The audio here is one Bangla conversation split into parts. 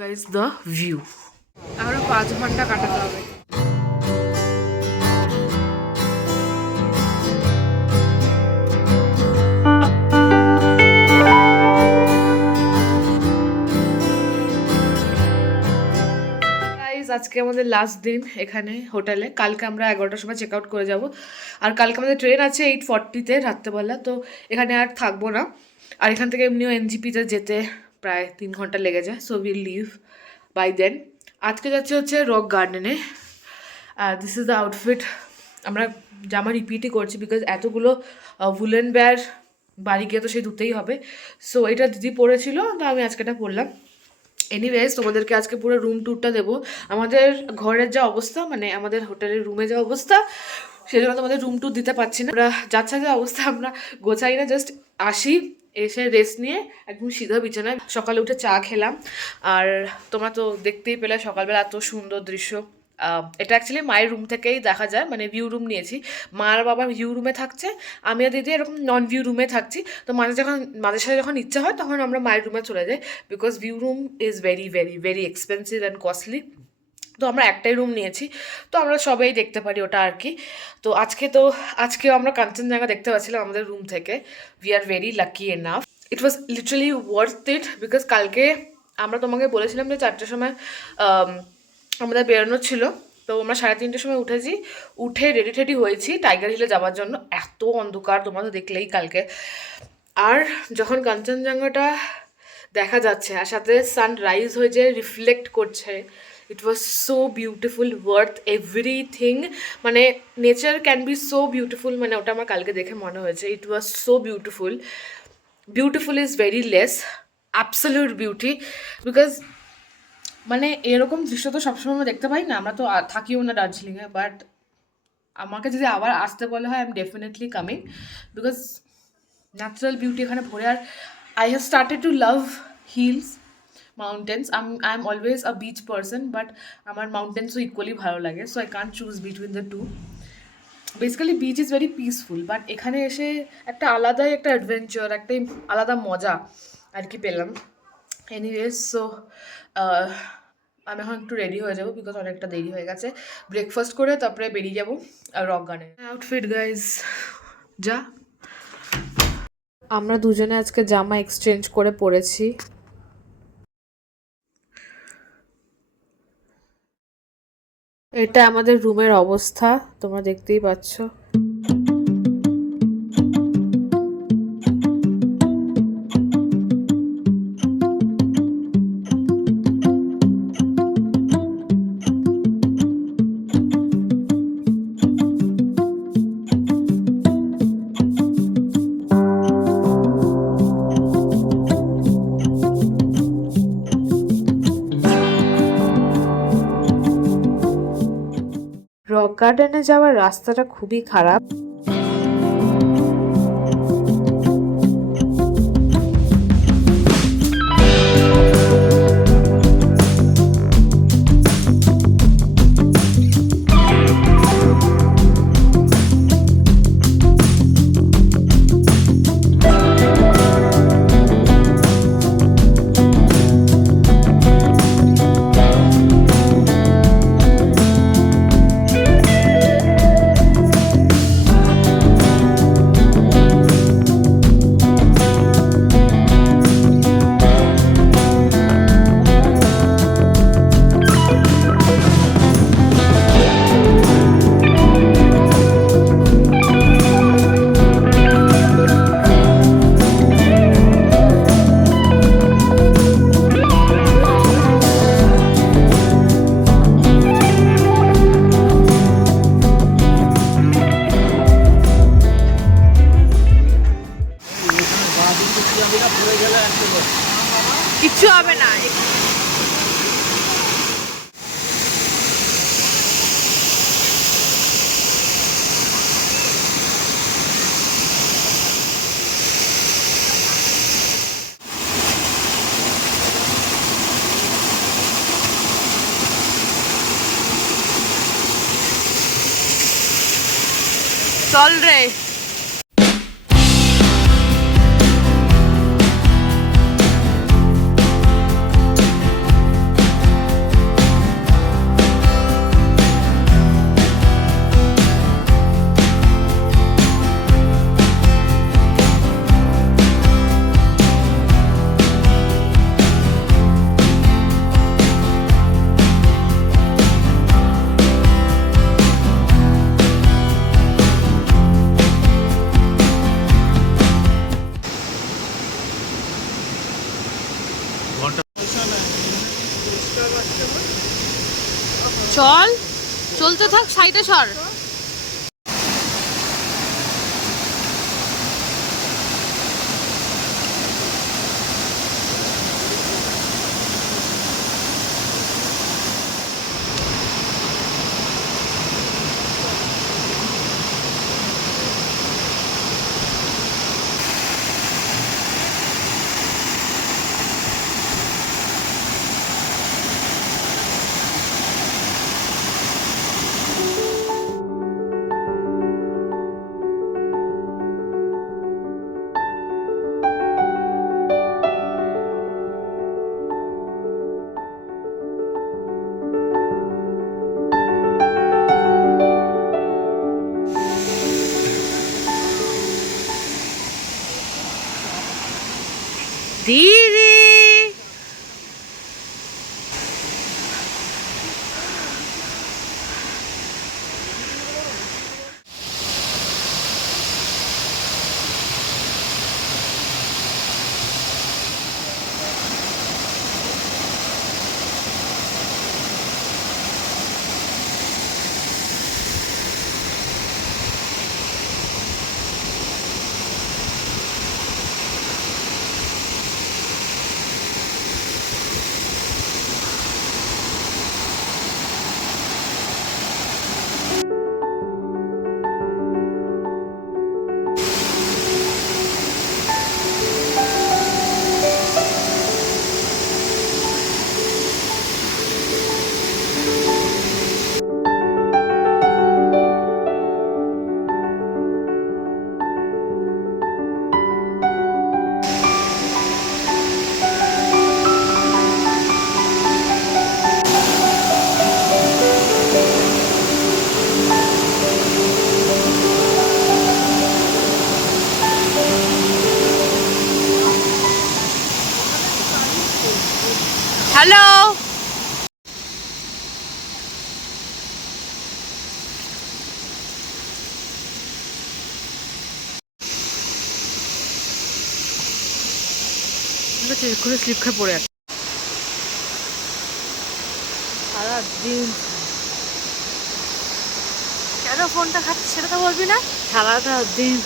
গাইস দ্য ভিউ আরো 5 ঘন্টা কাটাতে হবে। আজকে আমাদের লাস্ট দিন এখানে হোটেলে। কালকে আমরা 11টার সময় চেক আউট করে যাব। আর কালকে আমাদের ট্রেন আছে 8:40-তে রাত্রেবেলা, তো এখানে আর থাকবো না। আর এখান থেকে এমনিও এনজিপিতে যেতে প্রায় 3 ঘন্টা লেগে যায়, সো উইল লিভ বাই দেন। আজকে যাচ্ছে হচ্ছে রক গার্ডেনে। আর দিস ইজ দ্য আউটফিট। আমরা জামা রিপিটই করছি বিকজ এতগুলো উলেন বেয়ার বাড়ি গিয়ে তো সেই ধুতেই হবে। সো এটা দিদি পরেছিল, তো আমি আজকে এটা পরলাম। এনিওয়েজ তোমাদেরকে আজকে পুরো রুম ট্যুরটা দেবো। আমাদের ঘরের যা অবস্থা, মানে আমাদের হোটেলের রুমে যা অবস্থা, সেই জন্য তোমাদের রুম ট্যুর দিতে পারছি না। আমরা যাচ্ছে যে অবস্থা, আমরা গোছাই না, জাস্ট আসি, এসে রেস্ট নিয়ে একদম সিধা বিছানায়। সকালে উঠে চা খেলাম। আর তোমরা তো দেখতেই পেলে সকালবেলা এত সুন্দর দৃশ্য। এটা অ্যাকচুয়ালি মায়ের রুম থেকেই দেখা যায়, মানে ভিউ রুম নিয়েছি। মা আর বাবা ভিউ রুমে থাকছে, আমি আর দিদি এরকম নন ভিউ রুমে থাকছি। তো মাঝে সাথে যখন ইচ্ছা হয় তখন আমরা মায়ের রুমে চলে যাই, because view room is very very very expensive and costly. তো আমরা একটাই রুম নিয়েছি, তো আমরা সবাই দেখতে পারি ওটা আর কি। তো আজকেও আমরা কাঞ্চনজঙ্ঘা দেখতে পাচ্ছিলাম আমাদের রুম থেকে। We are very lucky enough. It was literally worth it, because কালকে আমরা তোমাকে বলেছিলাম যে 4টার সময় আমাদের বেরোনোর ছিল। তো আমরা 3:30টার সময় উঠে রেডি টেডি হয়েছি টাইগার হিলে যাওয়ার জন্য। এত অন্ধকার, তোমরা তো দেখলেই কালকে। আর যখন কাঞ্চনজঙ্ঘাটা দেখা যাচ্ছে আর সাথে সানরাইজ হয়ে যে রিফ্লেক্ট করছে, it was so beautiful, worth everything. মানে nature can be so beautiful, মানে ওটা আমার কালকে দেখে মনে হয়েছে। It was so beautiful. Beautiful is very less, absolute beauty. Because মানে এরকম দৃশ্য তো সবসময় আমরা দেখতে পাই না, আমরা তো থাকিও না দার্জিলিংয়ে। বাট আমাকে যদি আবার আসতে বলা হয়, I am definitely coming, because natural beauty এখানে ভরে। আর I have started to love hills, mountains. I am always a beach person, but আমার মাউন্টেন্সও ইকুয়ালি ভালো লাগে। So I can't choose between the two. Basically beach is very peaceful, but এখানে এসে একটা আলাদাই একটা অ্যাডভেঞ্চার, একটা আলাদা মজা আর কি পেলাম। এনিওয়েজ, সো আমি এখন একটু রেডি হয়ে যাবো, বিকজ অনেকটা দেরি হয়ে গেছে। ব্রেকফাস্ট করে তারপরে বেরিয়ে যাবো রক গার্ডেনে। আউটফিট গাইজ যা, আমরা দুজনে আজকে জামা এক্সচেঞ্জ করে পরেছি। এটা আমাদের রুমের অবস্থা, তোমরা দেখতেই পাচ্ছ। রক গার্ডেনে যাওয়ার রাস্তাটা খুবই খারাপ। কিচ্ছু হবে না। চল রে। চল, চলতে থাক, সাইডে সর। দিদি হ্যালো। করে স্লিপ খেয়ে পড়ে আছে সারাদিন। কেন ফোনটা খাচ্ছি সেটা তো বলবি না? সারাটা দিন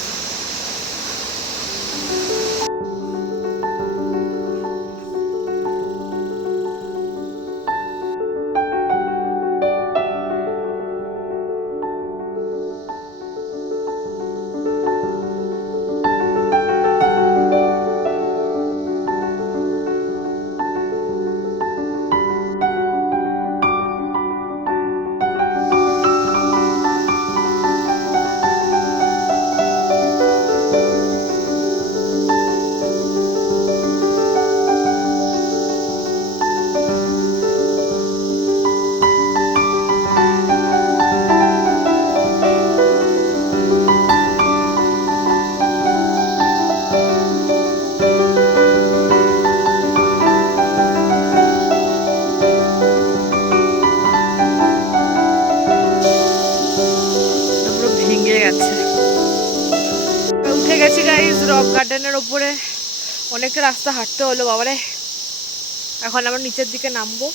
পুরো ভেঙে গেছে। উঠে গেছি গাইজ রক গার্ডেনের ওপরে। অনেকটা রাস্তা হাঁটতে হলো বাবারে। এখন আমরা নিচের দিকে নামবো।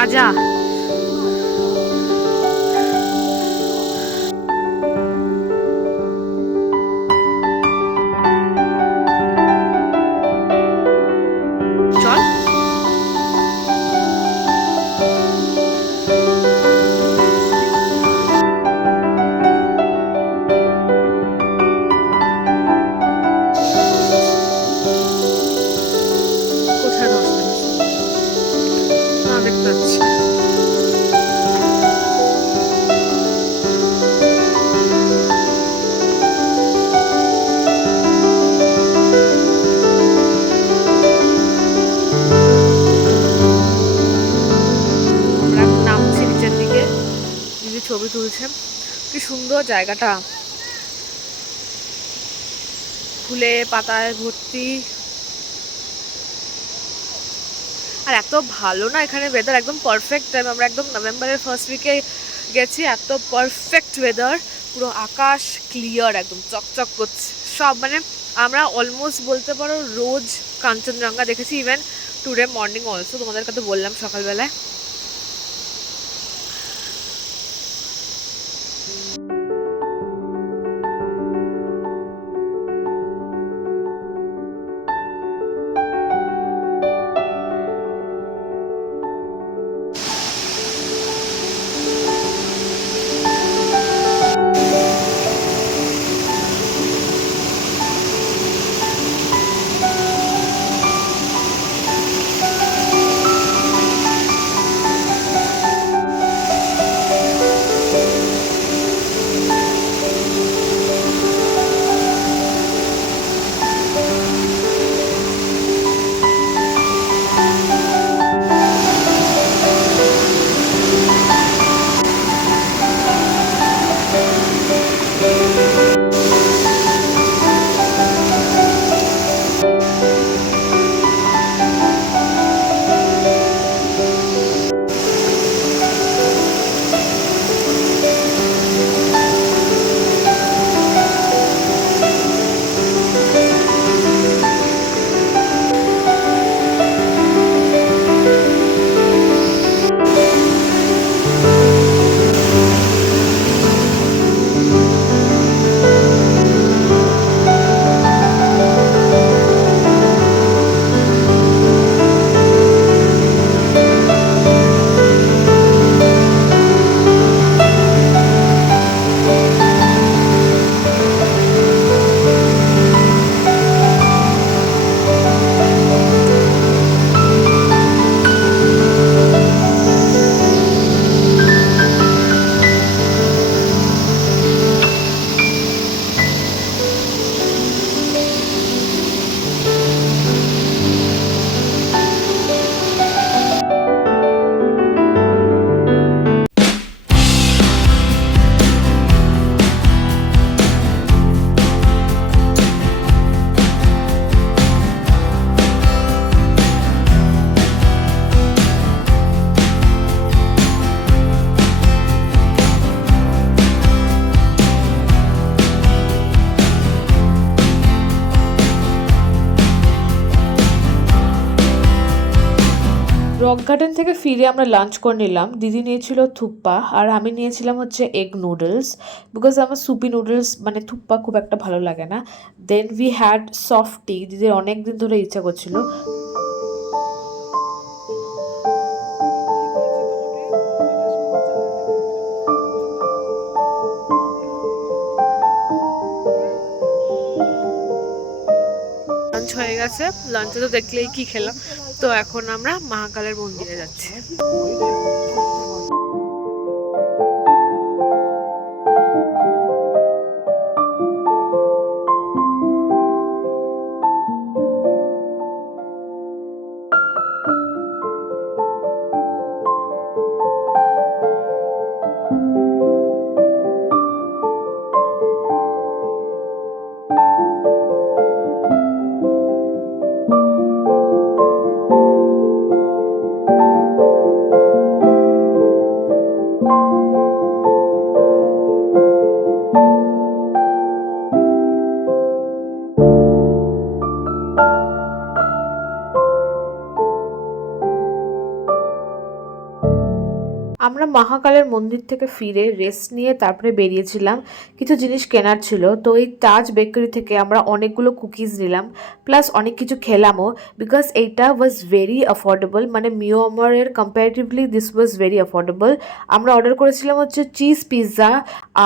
আজ সুন্দর জায়গাটা, ফুলে পাতায় ভর্তি, আর এত ভালো না এখানে ওয়েদার, একদম পারফেক্ট টাইম। আমরা একদম নভেম্বরের ফার্স্ট উইকে গেছি, এত পারফেক্ট ওয়েদার, পুরো আকাশ ক্লিয়ার, একদম চকচক করছে সব। মানে আমরা অলমোস্ট বলতে পারো রোজ কাঞ্চনজঙ্ঘা দেখেছি, ইভেন টুডে মর্নিং অলসো, তোমাদেরকে তো বললাম সকালবেলায়। রক গার্ডেন থেকে ফিরে আমরা লাঞ্চ করে নিলাম। দিদি নিয়েছিল থুপ্পা আর আমি নিয়েছিলাম হচ্ছে এগ নুডলস, বিকজ আমার সুপি নুডলস মানে থুপ্পা খুব একটা ভালো লাগে না। দেন উই হ্যাড সফট টি, দিদির অনেক দিন ধরে ইচ্ছা করছিল। লাঞ্চ হয়ে গেছে, লাঞ্চে তো দেখলেই কি খেলাম। তো এখন আমরা মহাকালের মন্দিরে যাচ্ছি। আমরা মহাকালের মন্দির থেকে ফিরে রেস্ট নিয়ে তারপরে বেরিয়েছিলাম, কিছু জিনিস কেনার ছিল। তো এই তাজ বেকারি থেকে আমরা অনেকগুলো কুকিজ নিলাম, প্লাস অনেক কিছু খেলামও, বিকজ এইটা ওয়াজ ভেরি অ্যাফোর্ডেবল। মানে মিওমারের comparatively this was very affordable. আমরা অর্ডার করেছিলাম হচ্ছে চিজ পিৎজা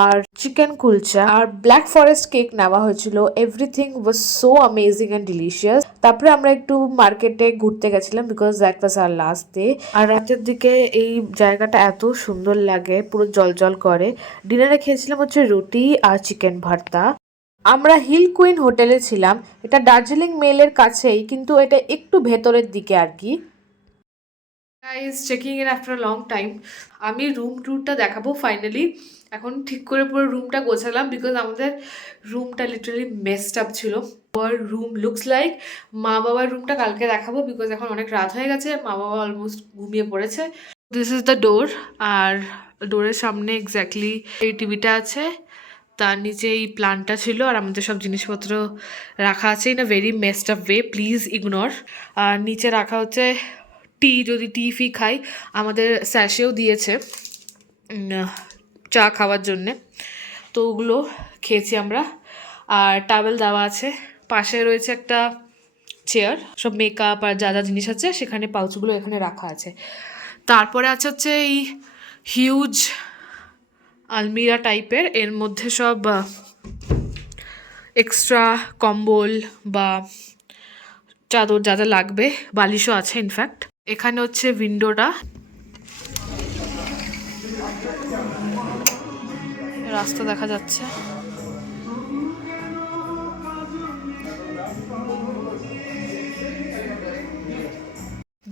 আর চিকেন কুলচা আর ব্ল্যাক ফরেস্ট কেক নেওয়া হয়েছিল। Everything was so amazing and delicious. তারপরে আমরা একটু মার্কেটে ঘুরতে গেছিলাম, because that was our last day. আর রাতের দিকে এই জায়গাটা এত সুন্দর লাগে, পুরো জল করে। ডিনারে খেয়েছিলাম হচ্ছে রুটি আর চিকেন ভর্তা। আমরা হিল কুইন হোটেলে ছিলাম, এটা দার্জিলিং মেলের কাছেই, কিন্তু এটা একটু ভেতরের দিকে আর কি। Guys checking in after long time. আমি রুম ট্যুরটা দেখাবো ফাইনালি। এখন ঠিক করে পুরো রুমটা গোছালাম বিকজ আমাদের রুমটা লিটারালি মেসড আপ ছিল। Our room looks like. মা বাবার রুমটা কালকে দেখাবো বিকজ এখন অনেক রাত হয়ে গেছে, মা বাবা অলমোস্ট ঘুমিয়ে পড়েছে। দিস ইজ দ্য ডোর, আর ডোরের সামনে এক্স্যাক্টলি এই টিভিটা আছে, তার নিচে এই প্লান্টটা ছিল, আর আমাদের সব জিনিসপত্র রাখা আছে in a very messed up way, please ignore. আর নিচে রাখা হচ্ছে টি, যদি টি ফি খাই আমাদের স্যাশেও দিয়েছে চা খাওয়ার জন্যে, তো ওগুলো খেয়েছি আমরা। আর টাওয়েল দেওয়া আছে, পাশে রয়েছে একটা চেয়ার, সব মেকআপ আর যা যা জিনিস আছে সেখানে পাউচগুলো এখানে রাখা আছে। তারপরে আছে হচ্ছে এই হিউজ আলমিরা টাইপের, এর মধ্যে সব এক্সট্রা কম্বল বা চাদর যা যা লাগবে, বালিশও আছে ইনফ্যাক্ট। এখানে হচ্ছে উইন্ডোটা, রাস্তা দেখা যাচ্ছে।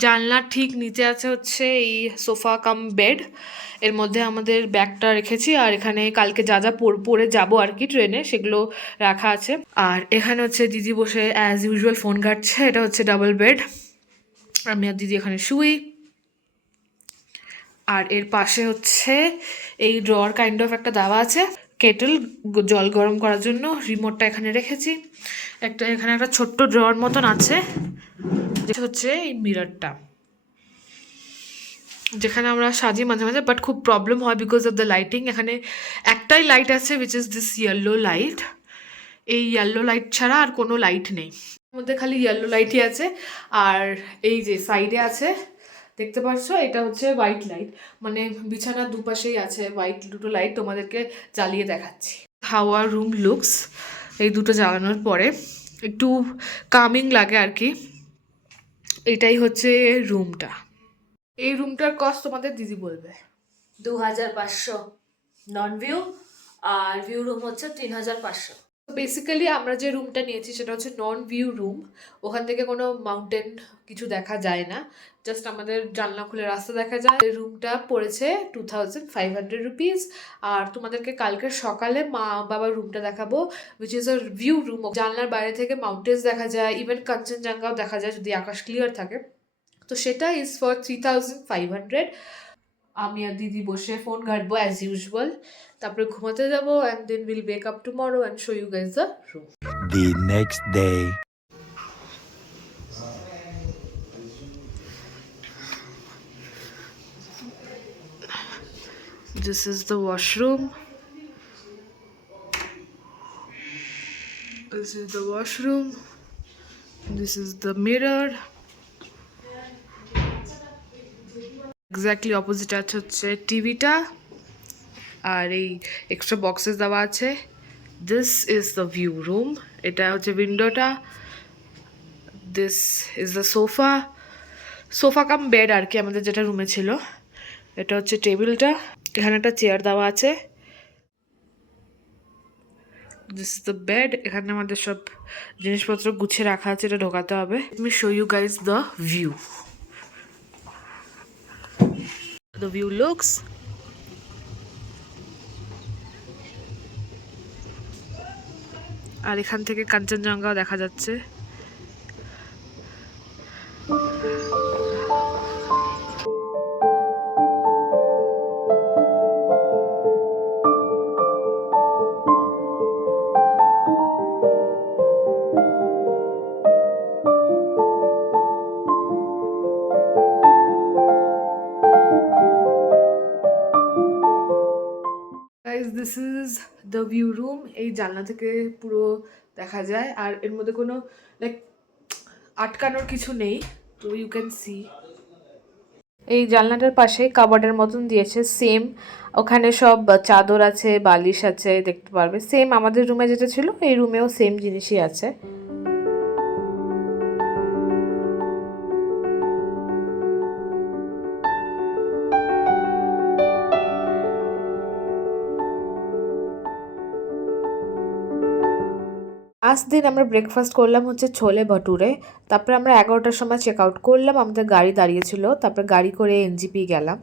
জানলার ঠিক নিচে আছে হচ্ছে এই সোফা কাম বেড, এর মধ্যে আমাদের ব্যাগটা রেখেছি, আর এখানে কালকে যা যা পরে যাবো আর কি ট্রেনে সেগুলো রাখা আছে। আর এখানে হচ্ছে দিদি বসে অ্যাজ ইউজুয়াল ফোন ঘাটছে, এটা হচ্ছে ডাবল বেড, আমি আর দিদি এখানে শুই। আর এর পাশে হচ্ছে এই ড্রয়ার কাইন্ড অফ একটা দেওয়া আছে, কেটল জল গরম করার জন্য, রিমোটটা এখানে রেখেছি। এখানে একটা ছোট্ট ড্রয়ার মতন আছে, যেটা হচ্ছে এই মিররটা, যেখানে আমরা সাজি মাঝে মাঝে, বাট খুব প্রবলেম হয় বিকজ অফ দ্য লাইটিং। এখানে একটাই লাইট আছে which is this yellow light, এই ইয়েলো লাইট ছাড়া আর কোনো লাইট নেই, মধ্যে খালি ইয়েলো লাইটই আছে। আর এই যে সাইডে আছে দেখতে পাচ্ছ, এটা হচ্ছে হোয়াইট লাইট, মানে বিছানার দুপাশেই আছে হোয়াইট দুটো লাইট, তোমাদেরকে জ্বালিয়ে দেখাচ্ছি হাউ আর রুম লুকস। এই দুটো জ্বালানোর পরে একটু কামিং লাগে আর কি। এটাই হচ্ছে রুমটা। এই রুমটার কস্ট তোমাদের দিদি বলবে। 2500 নন ভিউ, আর ভিউ রুম হচ্ছে 3500। বেসিক্যালি আমরা যে রুমটা নিয়েছি সেটা হচ্ছে নন ভিউ রুম, ওখান থেকে কোনো মাউন্টেন কিছু দেখা যায় না, জাস্ট আমাদের জানলা খুলে রাস্তা দেখা যায়। রুমটা পড়েছে 2500 রুপিস। আর তোমাদেরকে কালকে সকালে মা বাবার রুমটা দেখাবো which is a view room, জানলার বাইরে থেকে মাউন্টেন্স দেখা যায়, ইভেন কাঞ্চনজঙ্ঘাও দেখা যায় যদি আকাশ ক্লিয়ার থাকে। তো সেটা ইজ ফর 3500। আমি আর দিদি বসে ফোন ঘাটবো অ্যাজ ইউজুয়াল, তারপরে ঘুমাতে যাবো, and then will wake up tomorrow and show you guys the room. The next day. This is the washroom. This is the washroom. This is the mirror. Exactly opposite আছে হচ্ছে টিভিটা, আর এই এক্সট্রা বক্সেস দেওয়া আছে। This is the view room, এটা হচ্ছে উইন্ডোটা। This is the sofa, sofa cum bed আর কি আমাদের যেটা রুমে ছিল। এটা হচ্ছে টেবিলটা, এখানে একটা চেয়ার দেওয়া আছে। দিস ইজ দ্য বেড, এখানে আমাদের সব জিনিসপত্র গুছিয়ে রাখা আছে, এটা ঢোকাতে হবে। আমি show you guys the view. The view looks, আর এখান থেকে কাঞ্চনজঙ্ঘাও দেখা যাচ্ছে। Guys this is the view room, এই জানলা থেকে পুরো দেখা যায়, আর এর মধ্যে কোনো লাইক আটকানোর কিছু নেই, তো ইউ ক্যান সি। এই জানলাটার পাশে কাবার্ডের মতন দিয়েছে সেম, ওখানে সব চাদর আছে, বালিশ আছে, দেখতে পারবে সেম আমাদের রুমে যেটা ছিল এই রুমেও সেম জিনিসই আছে। আজ দিন আমরা ব্রেকফাস্ট করলাম হচ্ছে ছোলে ভটুরে। তারপরে আমরা 11টার সময় চেক আউট করলাম, আমাদের গাড়ি দাঁড়িয়েছিল, তারপরে গাড়ি করে এনজিপি গেলাম।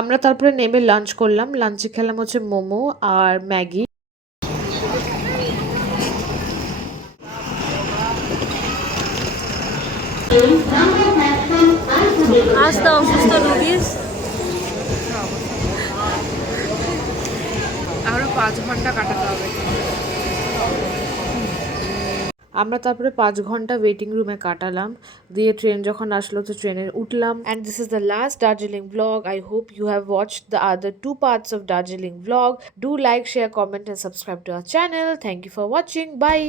আমরা তারপরে নেমে লাঞ্চ করলাম। লাঞ্চে খেলাম হচ্ছে মোমো আর ম্যাগি। আজ তো অসুস্থ রুগীর আরো 5 ঘন্টা কাটাতে হবে। আমরা তারপরে 5 ঘন্টা ওয়েটিং রুমে কাটালাম, দিয়ে ট্রেন যখন আসলো তো ট্রেনে উঠলাম। And this is the last Darjeeling vlog. I hope you have watched the other 2 parts of Darjeeling vlog. Do like, share, comment and subscribe to our channel. Thank you for watching. Bye.